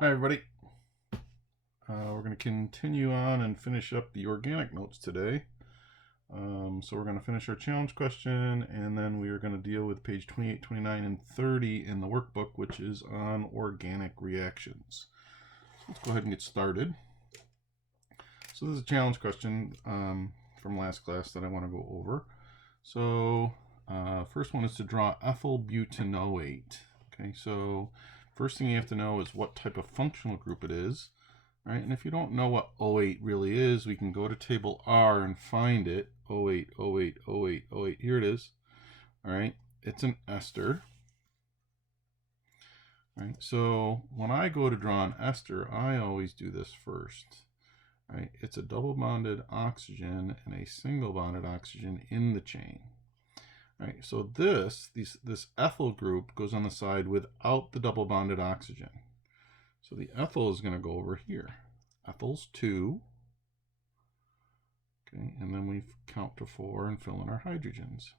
Hi, everybody. We're going to continue on and finish up the organic notes today. So we're going to finish our challenge question, and then we are going to deal with page 28, 29, and 30 in the workbook, which is on organic reactions. So let's go ahead and get started. So this is a challenge question from last class that I want to go over. So first one is to draw ethyl butanoate. Okay, so first thing you have to know is what type of functional group it is. Right, and if you don't know what O8 really is, we can go to table R and find it. O8, O8, O8, O8. Here it is. All right, it's an ester. All right, so when I go to draw an ester, I always do this first. All right, it's a double bonded oxygen and a single bonded oxygen in the chain. All right, so this ethyl group goes on the side without the double bonded oxygen. So the ethyl is going to go over here. Ethyl's 2. Okay, and then we count to 4 and fill in our hydrogens.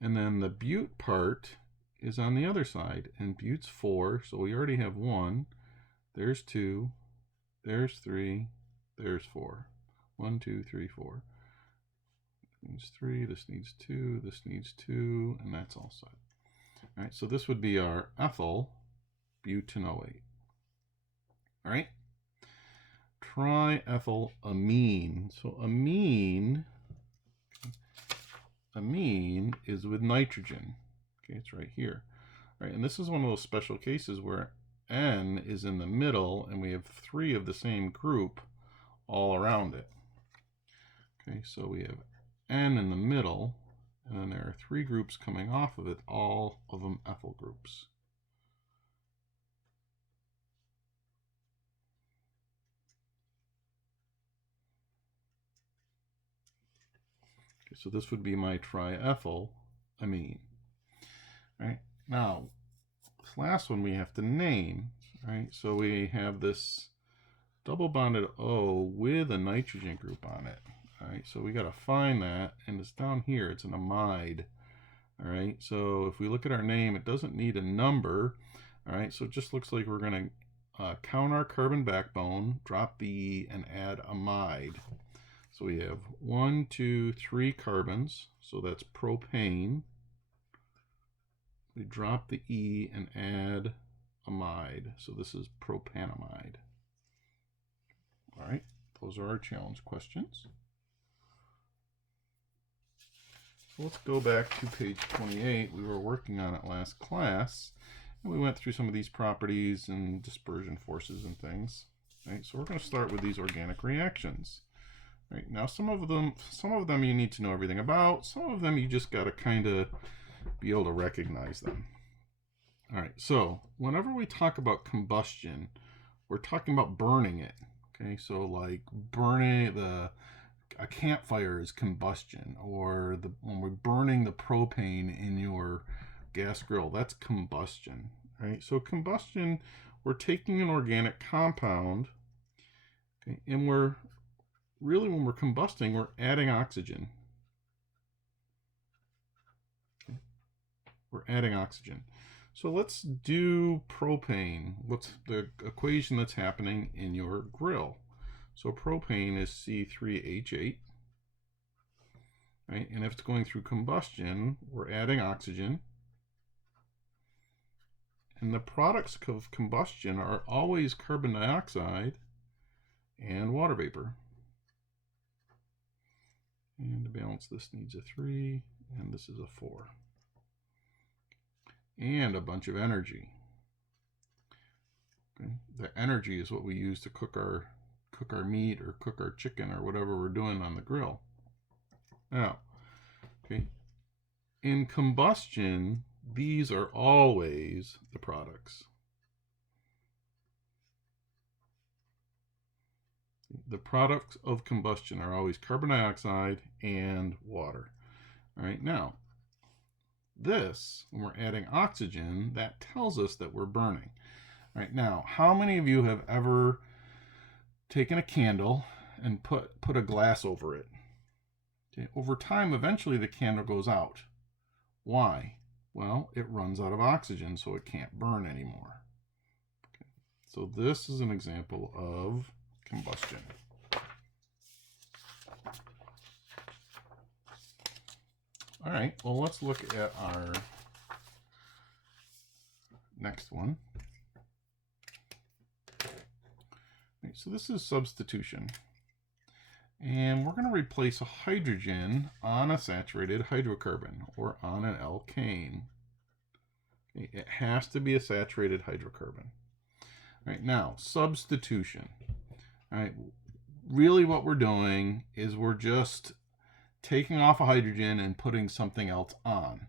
And then the bute part is on the other side, and bute's 4, so we already have 1. There's 2, there's 3, there's 4. 1, 2, 3, 4. This needs 3, this needs 2, this needs 2, and that's all set. All right, so this would be our ethyl butanoate. All right, triethylamine. So amine is with nitrogen. Okay, it's right here. All right, and this is one of those special cases where N is in the middle and we have 3 of the same group all around it. Okay, so we have N in the middle, and then there are 3 groups coming off of it, all of them ethyl groups. So this would be my triethylamine. Right, now this last one we have to name. Right, so we have this double bonded O with a nitrogen group on it. All right, so we got to find that, and it's down here. It's an amide. All right, so if we look at our name, it doesn't need a number. All right, so it just looks like we're going to count our carbon backbone, drop the E, and add amide. So we have 1, 2, 3 carbons, so that's propane. We drop the E and add amide, so this is propanamide. All right, those are our challenge questions. So let's go back to page 28. We were working on it last class, and we went through some of these properties and dispersion forces and things. Right, so we're going to start with these organic reactions. Right, now some of them you need to know everything about. Some of them you just got to kind of be able to recognize them. All right, so whenever we talk about combustion, we're talking about burning it. Okay, so like burning a campfire is combustion, or when we're burning the propane in your gas grill, that's combustion. Right, so combustion, we're taking an organic compound, okay, and when we're combusting, we're adding oxygen. Okay. We're adding oxygen. So let's do propane. What's the equation that's happening in your grill? So propane is C3H8. Right? And if it's going through combustion, we're adding oxygen. And the products of combustion are always carbon dioxide and water vapor. And to balance, this needs a 3, and this is a 4. And a bunch of energy. Okay. The energy is what we use to cook our meat or cook our chicken or whatever we're doing on the grill. Now, okay, in combustion, these are always the products. The products of combustion are always carbon dioxide and water. All right, now, this, when we're adding oxygen, that tells us that we're burning. All right, now, how many of you have ever taken a candle and put a glass over it? Okay, over time, eventually the candle goes out. Why? Well, it runs out of oxygen, so it can't burn anymore. Okay. So this is an example of combustion. All right, well, let's look at our next one. Okay, so this is substitution. And we're going to replace a hydrogen on a saturated hydrocarbon or on an alkane. Okay, it has to be a saturated hydrocarbon. All right, now, substitution. All right, really what we're doing is we're just taking off a hydrogen and putting something else on.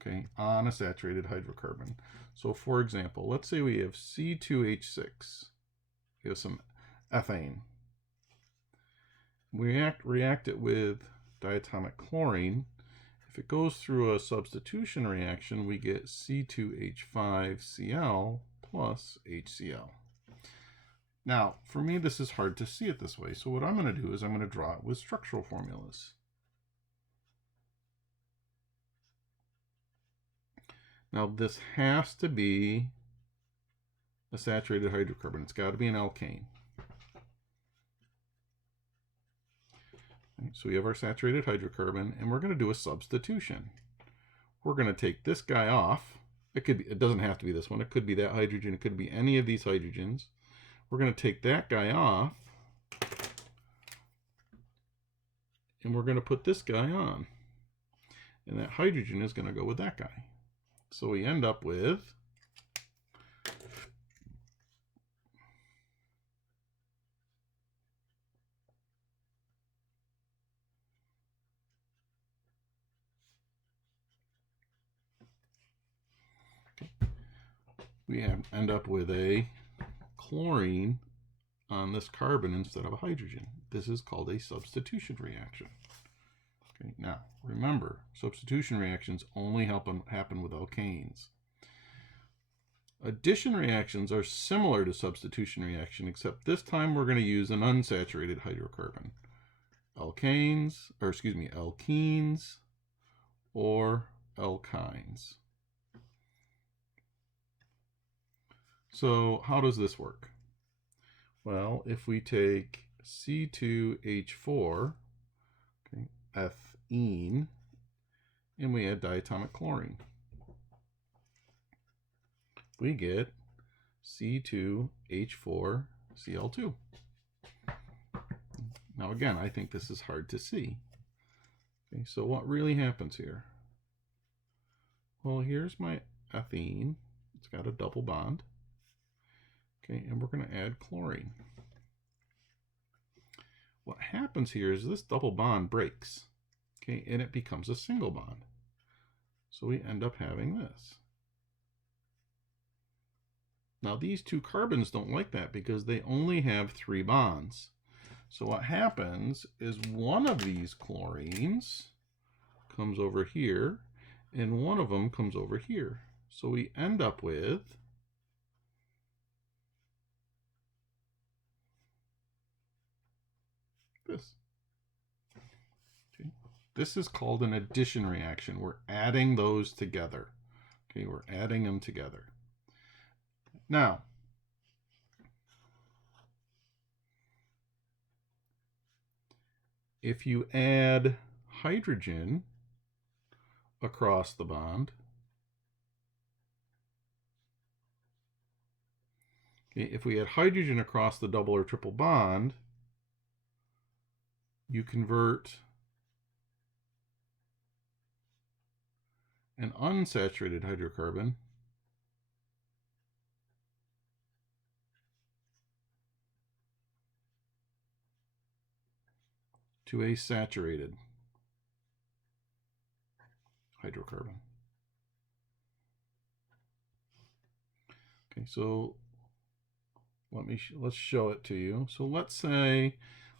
Okay, on a saturated hydrocarbon. So for example, let's say we have C2H6. We have some ethane. We react it with diatomic chlorine. If it goes through a substitution reaction, we get C2H5Cl plus HCl. Now, for me, this is hard to see it this way. So what I'm going to do is I'm going to draw it with structural formulas. Now, this has to be a saturated hydrocarbon. It's got to be an alkane. So we have our saturated hydrocarbon, and we're going to do a substitution. We're going to take this guy off. It doesn't have to be this one. It could be that hydrogen. It could be any of these hydrogens. We're going to take that guy off, and we're going to put this guy on. And that hydrogen is going to go with that guy. So we end up with end up with a chlorine on this carbon instead of a hydrogen. This is called a substitution reaction. Okay, now remember, substitution reactions only happen with alkanes. Addition reactions are similar to substitution reaction, except this time we're going to use an unsaturated hydrocarbon. Alkenes or alkynes. So how does this work? Well, if we take C2H4, okay, ethene, and we add diatomic chlorine, we get C2H4Cl2. Now again, I think this is hard to see. Okay, so what really happens here? Well, here's my ethene. It's got a double bond. Okay, and we're going to add chlorine. What happens here is this double bond breaks, okay, and it becomes a single bond. So we end up having this. Now these two carbons don't like that because they only have 3 bonds. So what happens is one of these chlorines comes over here, and one of them comes over here. So we end up with this. Okay. This is called an addition reaction. We're adding those together. Okay, we're adding them together. Now, if you add hydrogen across the bond, okay, if we add hydrogen across the double or triple bond, you convert an unsaturated hydrocarbon to a saturated hydrocarbon. Okay, so let's show it to you. So let's say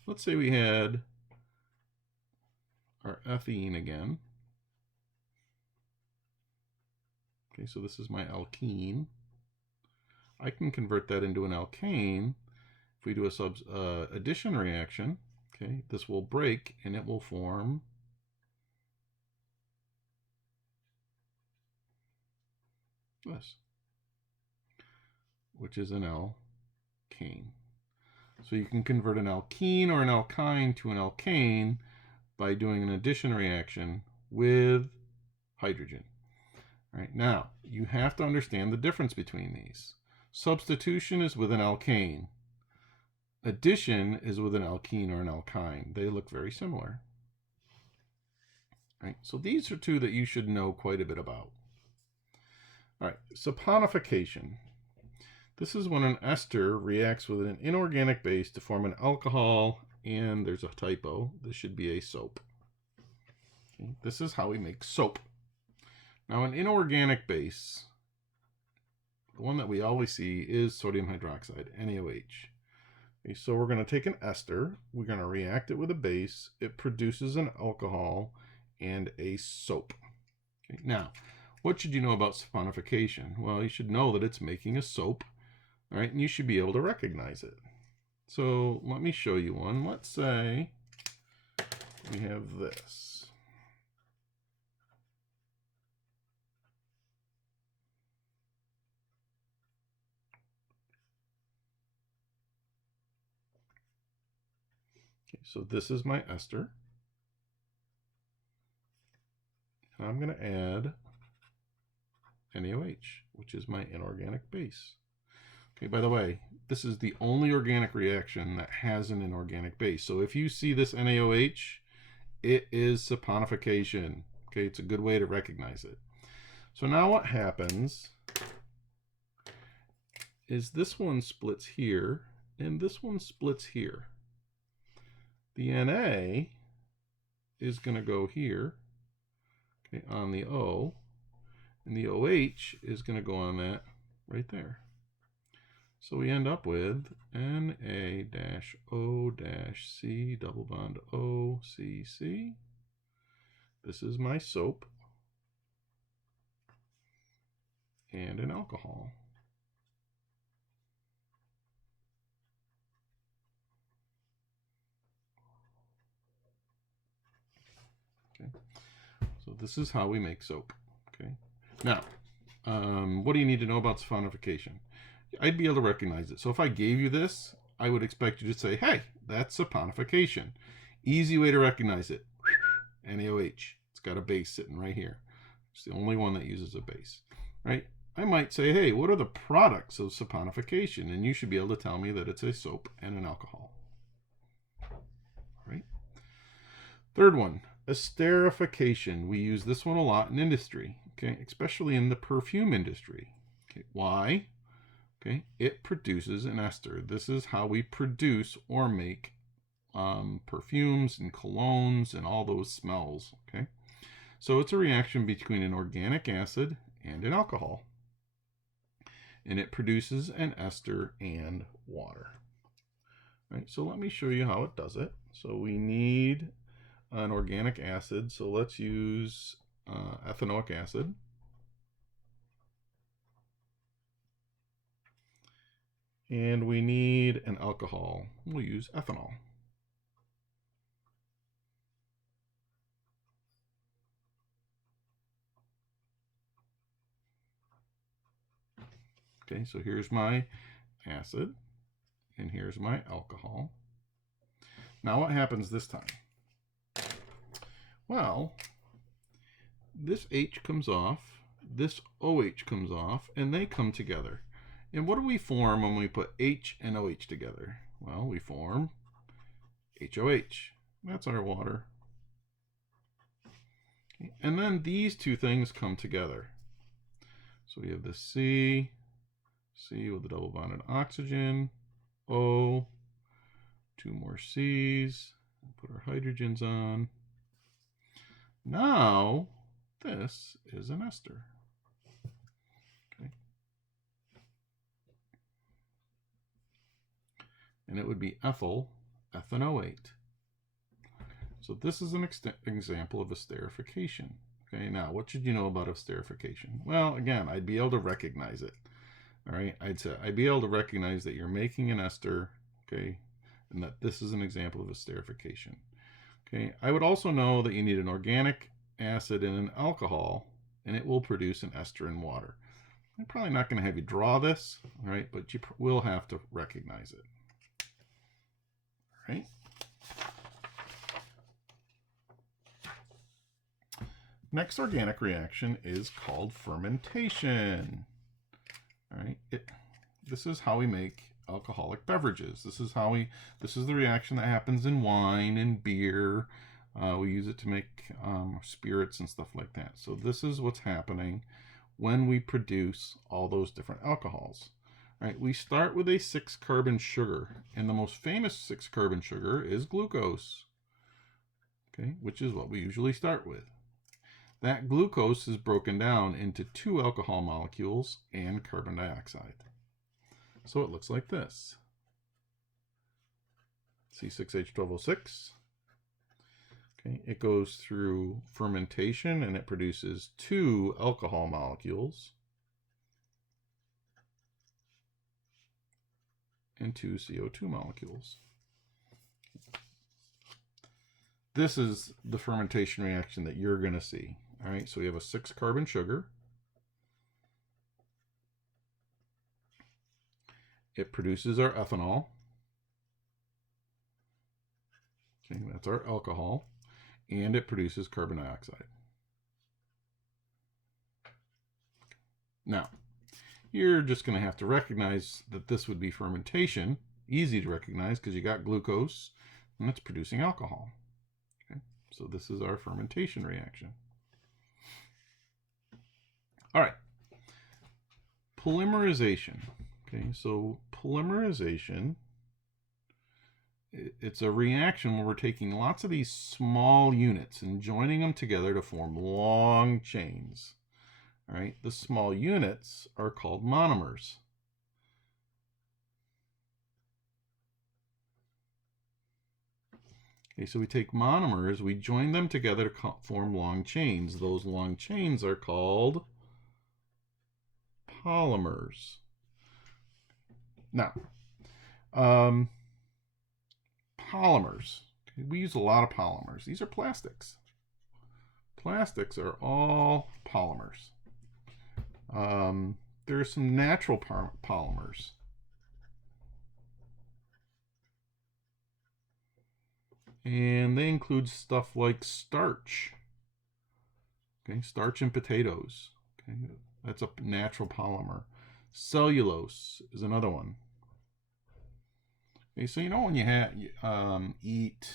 we had our ethene again. Okay, so this is my alkene. I can convert that into an alkane. If we do a addition reaction, okay, this will break and it will form this. which is an alkane. So you can convert an alkene or an alkyne to an alkane by doing an addition reaction with hydrogen. All right, now, you have to understand the difference between these. Substitution is with an alkane. Addition is with an alkene or an alkyne. They look very similar. All right, so these are two that you should know quite a bit about. All right, saponification. This is when an ester reacts with an inorganic base to form an alcohol, and there's a typo. This should be a soap. Okay, this is how we make soap. Now, an inorganic base, the one that we always see is sodium hydroxide, NaOH. Okay, so we're going to take an ester, we're going to react it with a base, it produces an alcohol and a soap. Okay, now, what should you know about saponification? Well, you should know that it's making a soap. All right, and you should be able to recognize it. So let me show you one. Let's say we have this. Okay, so this is my ester. And I'm going to add NaOH, which is my inorganic base. Okay, by the way, this is the only organic reaction that has an inorganic base. So if you see this NaOH, it is saponification. Okay, it's a good way to recognize it. So now what happens is this one splits here, and this one splits here. The Na is going to go here, okay, on the O, and the OH is going to go on that right there. So we end up with Na-O-C double bond OCC. This is my soap and an alcohol. Okay, so this is how we make soap. Okay, now what do you need to know about saponification? I'd be able to recognize it. So if I gave you this, I would expect you to say, hey, that's saponification. Easy way to recognize it. NaOH. It's got a base sitting right here. It's the only one that uses a base, right? I might say, hey, what are the products of saponification? And you should be able to tell me that it's a soap and an alcohol. All right. Third one, esterification. We use this one a lot in industry, okay, especially in the perfume industry. Okay, why? Okay, it produces an ester. This is how we produce or make perfumes and colognes and all those smells. Okay, so it's a reaction between an organic acid and an alcohol, and it produces an ester and water. All right, so let me show you how it does it. So we need an organic acid. So let's use ethanoic acid. And we need an alcohol. We'll use ethanol. Okay, so here's my acid, and here's my alcohol. Now what happens this time? Well, this H comes off, this OH comes off, and they come together. And what do we form when we put H and OH together? Well, we form HOH. That's our water. And then these two things come together. So we have the C with the double bonded oxygen, O, two more C's, put our hydrogens on. Now, this is an ester. Okay. And it would be ethyl ethanoate. So this is an example of esterification. Okay, now what should you know about esterification? Well, again, I'd be able to recognize it. All right, I'd be able to recognize that you're making an ester, okay, and that this is an example of esterification. Okay, I would also know that you need an organic acid and an alcohol, and it will produce an ester and water. I'm probably not going to have you draw this, all right, but you will have to recognize it. All right. Next organic reaction is called fermentation. All right. This is how we make alcoholic beverages. This is the reaction that happens in wine and beer. We use it to make spirits and stuff like that. So this is what's happening when we produce all those different alcohols. All right, we start with a 6-carbon sugar, and the most famous 6-carbon sugar is glucose, okay, which is what we usually start with. That glucose is broken down into 2 alcohol molecules and carbon dioxide. So it looks like this. C6H12O6. Okay, it goes through fermentation and it produces 2 alcohol molecules and 2 CO2 molecules. This is the fermentation reaction that you're going to see. All right, so we have a 6-carbon sugar. It produces our ethanol. Okay, that's our alcohol. And it produces carbon dioxide. Now, you're just going to have to recognize that this would be fermentation. Easy to recognize because you got glucose and it's producing alcohol. Okay, so this is our fermentation reaction. All right, polymerization. Okay, so polymerization, it's a reaction where we're taking lots of these small units and joining them together to form long chains. All right, the small units are called monomers. Okay, so we take monomers, we join them together to form long chains. Those long chains are called polymers. Now, polymers. Okay, we use a lot of polymers. These are plastics. Plastics are all polymers. There are some natural polymers. And they include stuff like starch. Okay, starch in potatoes. Okay, that's a natural polymer. Cellulose is another one. Okay, so you know when you eat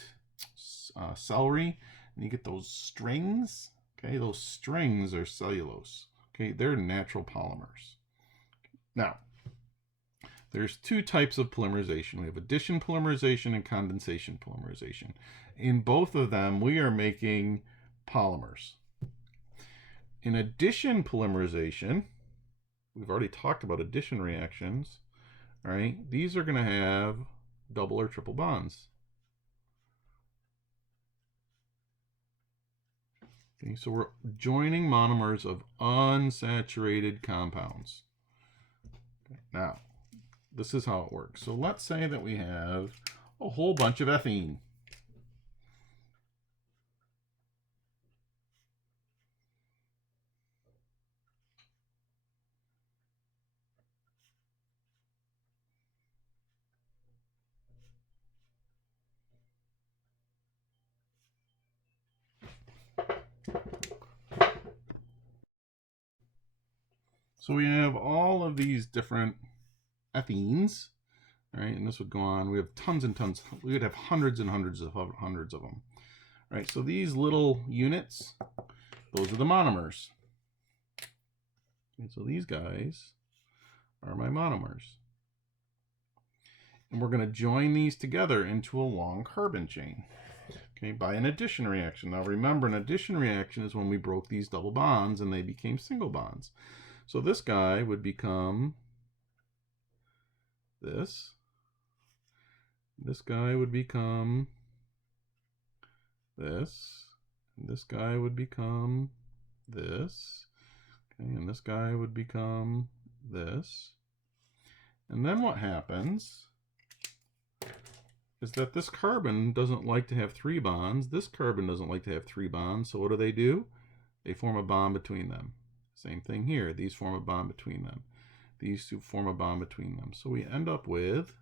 celery and you get those strings? Okay, those strings are cellulose. Okay, they're natural polymers. Now, there's 2 types of polymerization. We have addition polymerization and condensation polymerization. In both of them, we are making polymers. In addition polymerization, we've already talked about addition reactions. All right, these are going to have double or triple bonds. Okay, so we're joining monomers of unsaturated compounds. Okay, now, this is how it works. So let's say that we have a whole bunch of ethene. So we have all of these different ethenes, right? And this would go on. We have tons and tons. We would have hundreds and hundreds of them, right? So these little units, those are the monomers. And so these guys are my monomers. And we're going to join these together into a long carbon chain, okay, by an addition reaction. Now remember, an addition reaction is when we broke these double bonds and they became single bonds. So this guy would become this. This guy would become this. And this guy would become this. Okay, and this guy would become this. And then what happens is that this carbon doesn't like to have 3 bonds. This carbon doesn't like to have 3 bonds. So what do? They form a bond between them. Same thing here. These form a bond between them. These two form a bond between them. So we end up with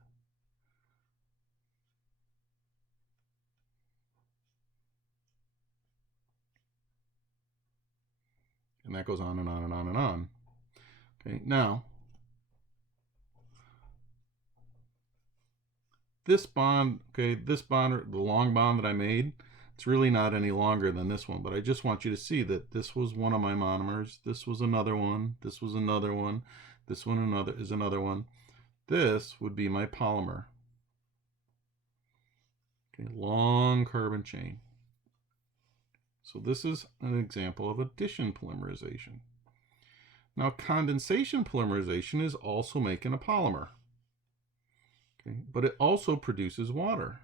and that goes on and on and on and on. Okay, now this bond, okay, this bond, the long bond that I made, it's really not any longer than this one, but I just want you to see that this was one of my monomers, this was another one, this was another one, this one is another one. This would be my polymer. Okay, long carbon chain. So this is an example of addition polymerization. Now condensation polymerization is also making a polymer. Okay, but it also produces water.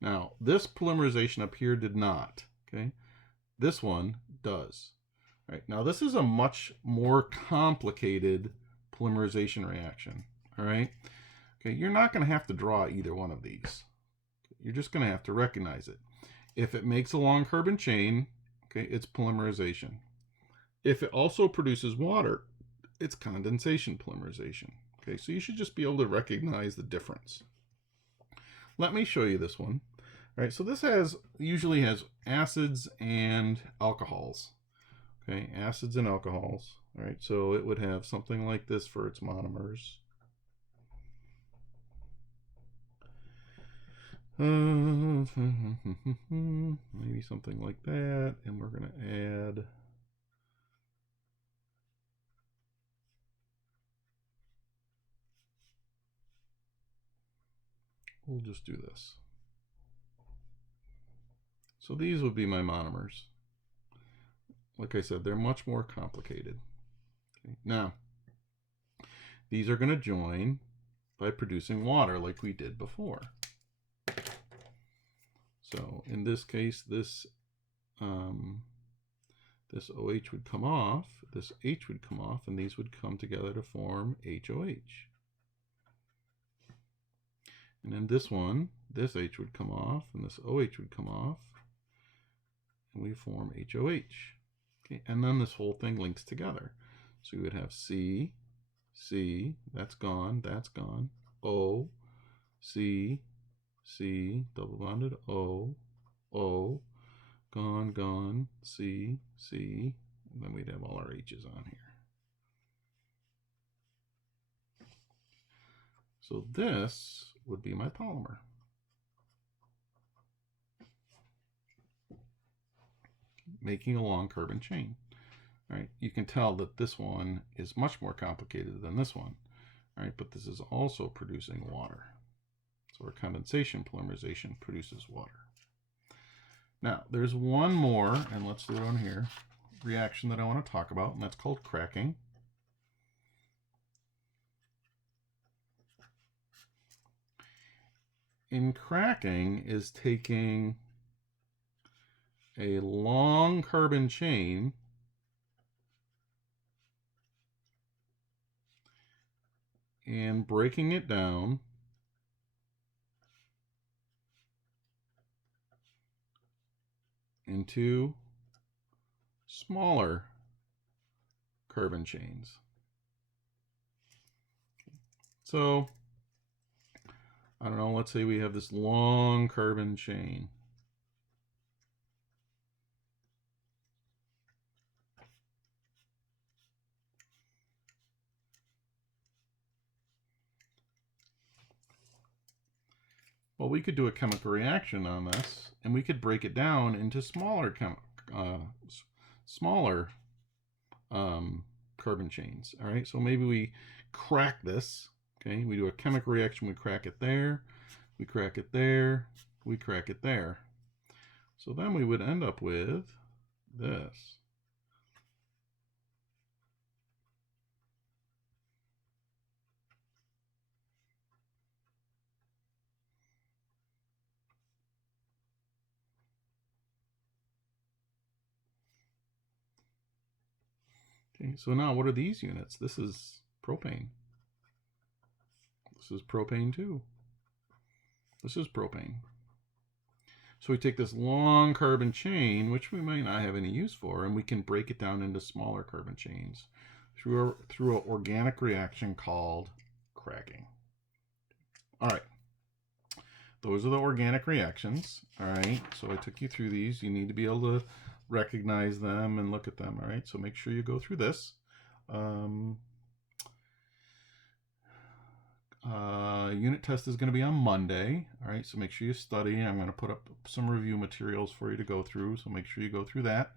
Now, this polymerization up here did not. Okay, this one does. All right, now this is a much more complicated polymerization reaction. All right, okay, you're not going to have to draw either one of these. You're just going to have to recognize it. If it makes a long carbon chain, okay, it's polymerization. If it also produces water, it's condensation polymerization. Okay, so you should just be able to recognize the difference. Let me show you this one. All right, so this usually has acids and alcohols. Okay, acids and alcohols. All right, so it would have something like this for its monomers. Maybe something like that, and we're going to add we'll just do this. So these would be my monomers. Like I said, they're much more complicated. Okay. Now, these are going to join by producing water like we did before. So in this case, this this OH would come off, this H would come off, and these would come together to form HOH. And then this one, this H would come off, and this OH would come off, and we form HOH. Okay, and then this whole thing links together. So we would have C, C, that's gone, O, C, C, double bonded, O, O, gone, gone, C, C, and then we'd have all our H's on here. So this would be my polymer. Making a long carbon chain. All right, you can tell that this one is much more complicated than this one. All right, but this is also producing water. So our condensation polymerization produces water. Now, there's one more, and let's do it on here, reaction that I want to talk about, and that's called cracking. In cracking is taking a long carbon chain and breaking it down into smaller carbon chains. So, I don't know, let's say we have this long carbon chain. Well, we could do a chemical reaction on this, and we could break it down into smaller carbon chains. All right, so maybe we crack this. Okay, we do a chemical reaction. We crack it there. We crack it there. We crack it there. So then we would end up with this. Okay, so now what are these units? This is propane. This is propane too. This is propane. So we take this long carbon chain, which we might not have any use for, and we can break it down into smaller carbon chains through an organic reaction called cracking. All right. Those are the organic reactions. All right. So I took you through these. You need to be able to recognize them and look at them. All right. So make sure you go through this. Unit test is going to be on Monday. All right, so make sure you study. I'm going to put up some review materials for you to go through, so make sure you go through that.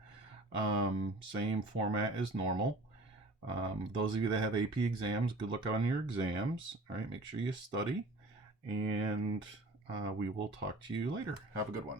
Same format as normal. Those of you that have AP exams, good luck on your exams. All right, make sure you study, and we will talk to you later. Have a good one.